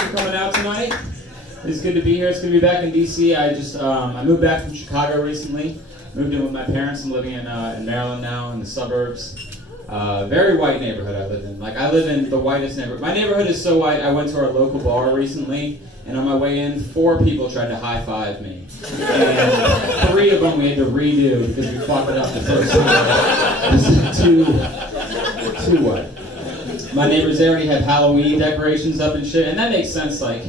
for coming out tonight. It's good to be here. It's good to be back in DC. I moved back from Chicago recently. Moved in with my parents. I'm living in Maryland now, in the suburbs. Very white neighborhood I live in. Like, I live in the whitest neighborhood. My neighborhood is so white, I went to our local bar recently, and on my way in, 4 people tried to high-five me. And 3 of them we had to redo because we fucked it up the first time. It was too white. My neighbors, they already have Halloween decorations up and shit, and that makes sense. Like,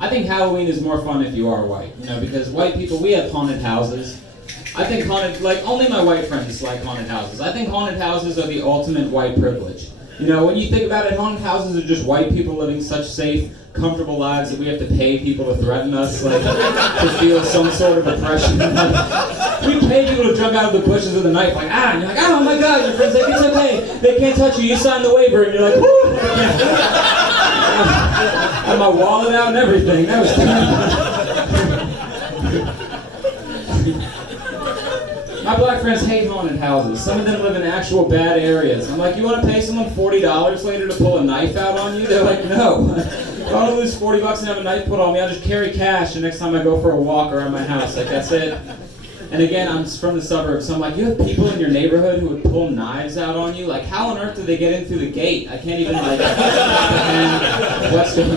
I think Halloween is more fun if you are white, you know, because white people, we have haunted houses. I think only my white friends like haunted houses. I think haunted houses are the ultimate white privilege. You know, when you think about it, haunted houses are just white people living such safe, comfortable lives that we have to pay people to threaten us, like, to feel some sort of oppression. We pay people to jump out of the bushes with a knife, like, and you're like, oh my god, your friend's like, it's okay, they can't touch you, you signed the waiver, and you're like, woo! I had my wallet out and everything, that was terrible. My black friends hate haunted houses. Some of them live in actual bad areas. I'm like, you want to pay someone $40 later to pull a knife out on you? They're like, no. If I want to lose $40 and have a knife put on me, I'll just carry cash the next time I go for a walk around my house. Like, that's it. And again, I'm from the suburbs, so I'm like, you have people in your neighborhood who would pull knives out on you? Like, how on earth do they get in through the gate? I can't even, like, comprehend what's going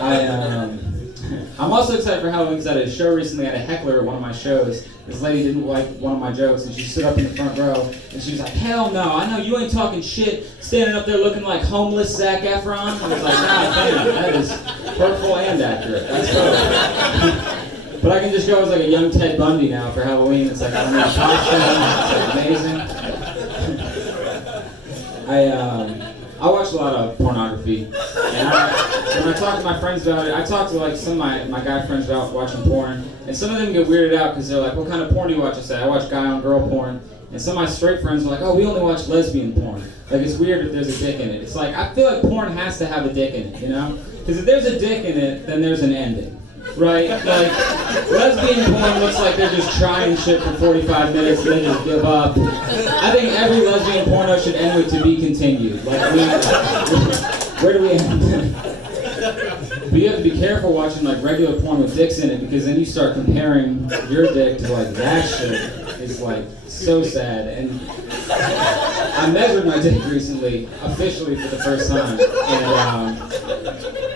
on. I'm also excited for Halloween because I had a show recently. I had a heckler at one of my shows. This lady didn't like one of my jokes, and she stood up in the front row, and she was like, hell no, I know you ain't talking shit, standing up there looking like homeless Zac Efron. I was like, nah, damn, that is hurtful and accurate. That's cool. But I can just go as like a young Ted Bundy now for Halloween. It's like, I'm in a costume. It's like amazing. I watch a lot of pornography, and when I talk to my friends about it, I talk to like some of my guy friends about watching porn, and some of them get weirded out because they're like, what kind of porn do you watch? I say, I watch guy on girl porn, and some of my straight friends are like, oh, we only watch lesbian porn. Like, it's weird if there's a dick in it. It's like, I feel like porn has to have a dick in it, you know? Because if there's a dick in it, then there's an ending. Right? Like, lesbian porn looks like they're just trying shit for 45 minutes and then just give up. I think every lesbian porno should end with to be continued. Like, where do we end? But you have to be careful watching like regular porn with dicks in it, because then you start comparing your dick to like that shit. It's like so sad. And I measured my dick recently, officially for the first time. And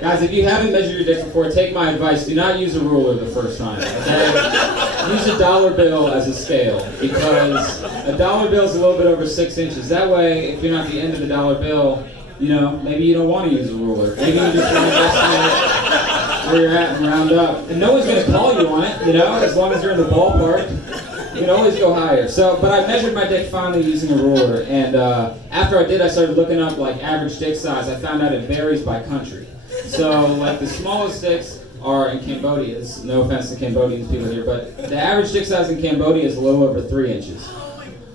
guys, if you haven't measured your dick before, take my advice. Do not use a ruler the first time. Okay? Use a dollar bill as a scale, because a dollar bill is a little bit over 6 inches. That way, if you're not at the end of the dollar bill, you know, maybe you don't want to use a ruler. Maybe you just want to estimate where you're at and round up. And no one's going to call you on it, you know, as long as you're in the ballpark. You can always go higher. So, but I measured my dick finally using a ruler, and after I did, I started looking up like average dick size. I found out it varies by country. So, like the smallest dicks are in Cambodia. No offense to Cambodian people here, but the average dick size in Cambodia is a little over 3 inches.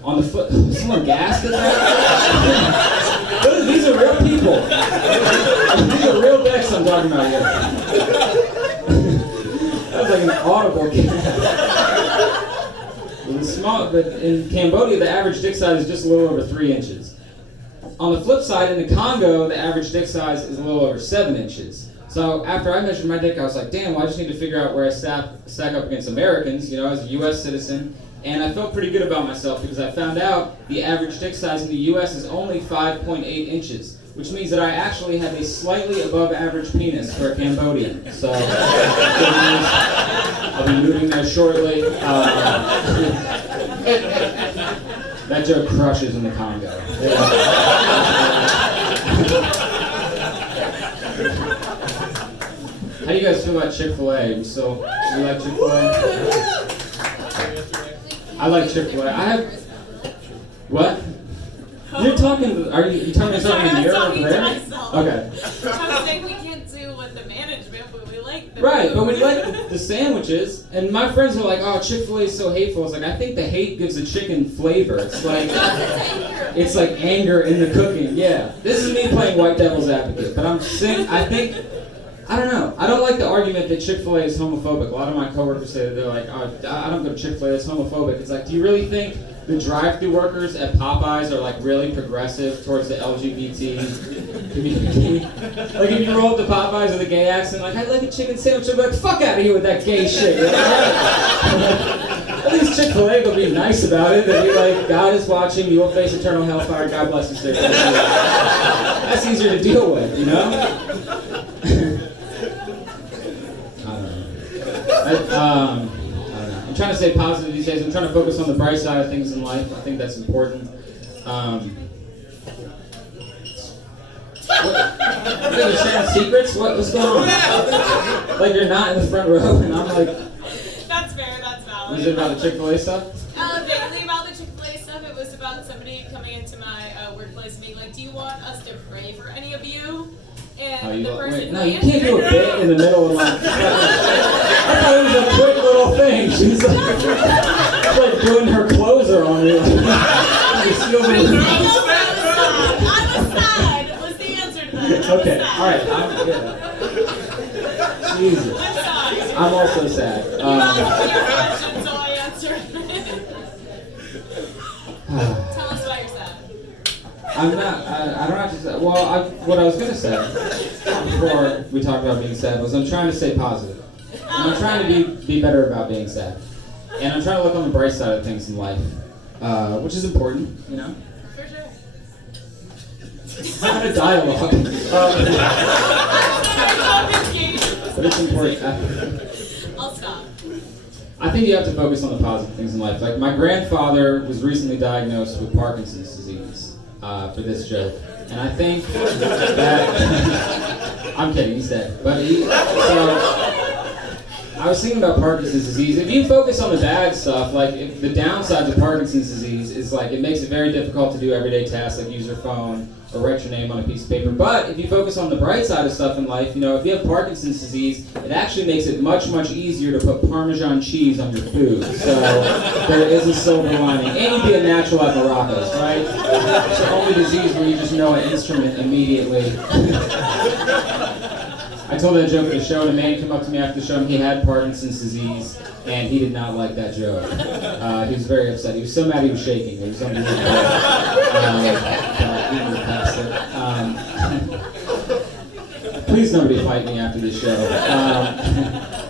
On the foot, someone gasped at that? These are real people. These are real dicks I'm talking about here. That was like an audible gasp. But in Cambodia, the average dick size is just a little over 3 inches. On the flip side, in the Congo, the average dick size is a little over 7 inches. So after I measured my dick, I was like, damn, well, I just need to figure out where I stack up against Americans, you know, as a U.S. citizen. And I felt pretty good about myself because I found out the average dick size in the U.S. is only 5.8 inches, which means that I actually have a slightly above average penis for a Cambodian. So I'll be moving there shortly. That joke crushes in the Congo. How do you guys feel about Chick-fil-A? You like Chick-fil-A? I like Chick-fil-A. I have... What? You're talking... Are you talking to something in Europe or there? Okay. I'm saying we can't do with the management, but we like the Right, food. but we like the sandwiches. And my friends are like, oh, Chick-fil-A is so hateful. It's like, I think the hate gives the chicken flavor. It's like... It's like anger in the cooking. Yeah. This is me playing white devil's advocate. But I don't know. I don't like the argument that Chick-fil-A is homophobic. A lot of my coworkers say that they're like, oh, I don't go to Chick-fil-A, it's homophobic. It's like, do you really think the drive-thru workers at Popeyes are like really progressive towards the LGBT community. Like if you roll up to Popeyes with a gay accent, like I'd like a chicken sandwich, they'll be like, fuck out of here with that gay shit. At least Chick-fil-A will be nice about it. They'll be like, God is watching, you will face eternal hellfire, God bless you, sir. That's easier to deal with, you know? I don't know. I'm trying to stay positive these days. I'm trying to focus on the bright side of things in life. I think that's important. What you're sharing secrets? What's going on? Like you're not in the front row, and I'm like. That's fair. That's valid. Was it about the Chick-fil-A stuff? Mainly about the Chick-fil-A stuff. It was about somebody coming into my workplace and being like, "Do you want us to pray for any of you?" And the person wait, no, you can't do a bit in the middle of like. I thought it was a quick little thing. She's like doing her closer on me. Like, On the side was the answer to that. Okay, all right. Jesus. I'm sorry. I'm also sad. You asked your question, so I answered. Tell us why you're sad. I'm not. I don't have to say. Well, what I was gonna say before we talked about being sad was I'm trying to stay positive. And I'm trying to be better about being sad. And I'm trying to look on the bright side of things in life, which is important, you know. For sure. It's not a dialogue. But it's important. I'll stop. I think you have to focus on the positive things in life. Like my grandfather was recently diagnosed with Parkinson's disease for this joke, and I think that I'm kidding. He's dead, but I was thinking about Parkinson's disease. If you focus on the bad stuff, like if the downsides of Parkinson's disease is like it makes it very difficult to do everyday tasks like use your phone or write your name on a piece of paper. But if you focus on the bright side of stuff in life, you know, if you have Parkinson's disease, it actually makes it much, much easier to put Parmesan cheese on your food. So there is a silver lining. And you'd be a natural at maracas, right? It's the only disease where you just know an instrument immediately. I told that joke at a show, and a man came up to me after the show, and he had Parkinson's disease, and he did not like that joke. He was very upset. He was so mad he was shaking. It was unbelievable. But he moved past it. Please nobody fight me after this show.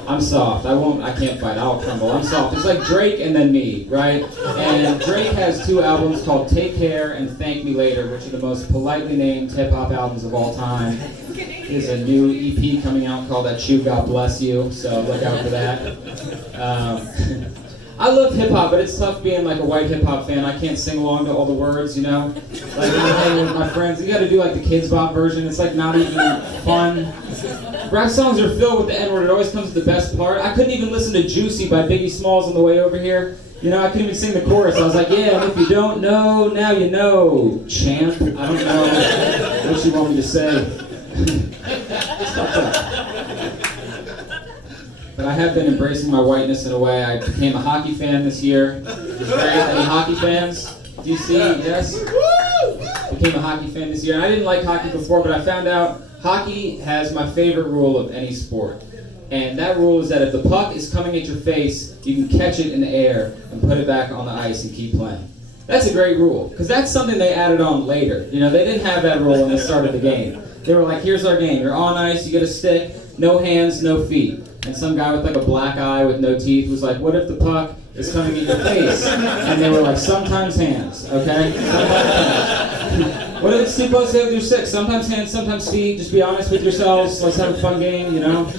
I'm soft. I can't fight. I'll crumble. I'm soft. It's like Drake and then me, right? And Drake has 2 albums called Take Care and Thank Me Later, which are the most politely named hip-hop albums of all time. There's a new EP coming out called That Chew God Bless You, so look out for that. I love hip-hop, but it's tough being like a white hip-hop fan. I can't sing along to all the words, you know? Like when I'm hanging with my friends, you gotta do like the Kids Bop version. It's like not even fun. Rap songs are filled with the N-word. It always comes to the best part. I couldn't even listen to Juicy by Biggie Smalls on the way over here. You know, I couldn't even sing the chorus. I was like, yeah, and if you don't know, now you know, champ. I don't know what you want me to say. But I have been embracing my whiteness in a way. I became a hockey fan this year. It was great. Any hockey fans? DC, yes? Became a hockey fan this year. And I didn't like hockey before, but I found out hockey has my favorite rule of any sport. And that rule is that if the puck is coming at your face, you can catch it in the air and put it back on the ice and keep playing. That's a great rule, because that's something they added on later. You know, they didn't have that rule when they started the game. They were like, here's our game. You're on ice, you get a stick, no hands, no feet. And some guy with like a black eye with no teeth was like, what if the puck is coming at your face? And they were like, sometimes hands, okay? Sometimes hands. What if it's too close to the other 6? Sometimes hands, sometimes feet. Just be honest with yourselves. Let's have a fun game, you know?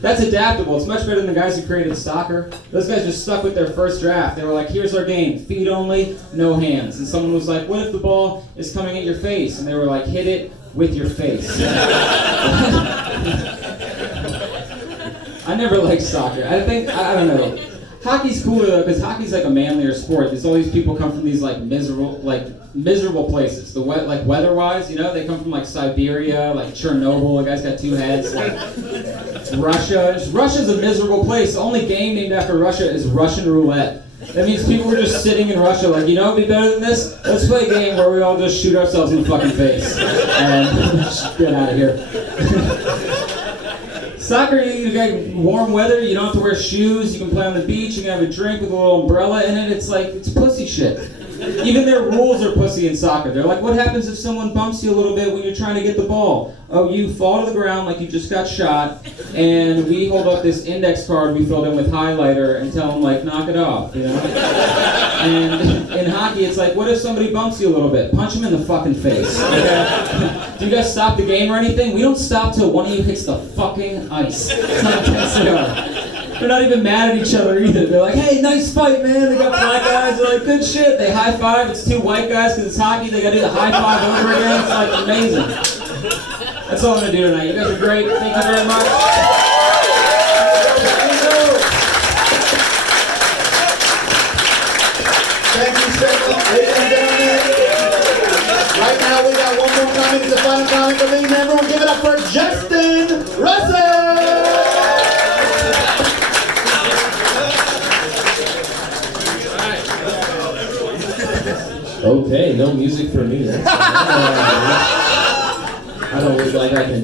That's adaptable. It's much better than the guys who created soccer. Those guys just stuck with their first draft. They were like, here's our game. Feet only, no hands. And someone was like, what if the ball is coming at your face? And they were like, hit it with your face. I never liked soccer. I don't know. Hockey's cooler though, because hockey's like a manlier sport. There's all these people come from these like miserable places. Like weather-wise, you know, they come from like Siberia, like Chernobyl. The guy's got 2 heads. Like Russia. Russia's a miserable place. The only game named after Russia is Russian roulette. That means people were just sitting in Russia like, you know what'd be better than this? Let's play a game where we all just shoot ourselves in the fucking face and just get out of here. Soccer, you got warm weather, you don't have to wear shoes, you can play on the beach, you can have a drink with a little umbrella in it. It's like, it's pussy shit. Even their rules are pussy in soccer. They're like, what happens if someone bumps you a little bit when you're trying to get the ball? Oh, you fall to the ground like you just got shot, and we hold up this index card we filled in with highlighter and tell them, like, knock it off, you know? And in hockey, it's like, what if somebody bumps you a little bit? Punch them in the fucking face. Okay? Do you guys stop the game or anything? We don't stop till one of you hits the fucking ice. That's how intense they are. They're not even mad at each other either. They're like, hey, nice fight, man. They got black guys. They're like, good shit. They high five. It's two white guys because it's hockey. They got to do the high five over again. It's like amazing. That's all I'm going to do tonight. You guys are great. Thank you very much. Thank you, Sullivan. Ladies and gentlemen. Right now, we got one more comic. It's the final comic of the evening. Everyone give it up for Justin Russell. Okay, no music for me. I don't look like I can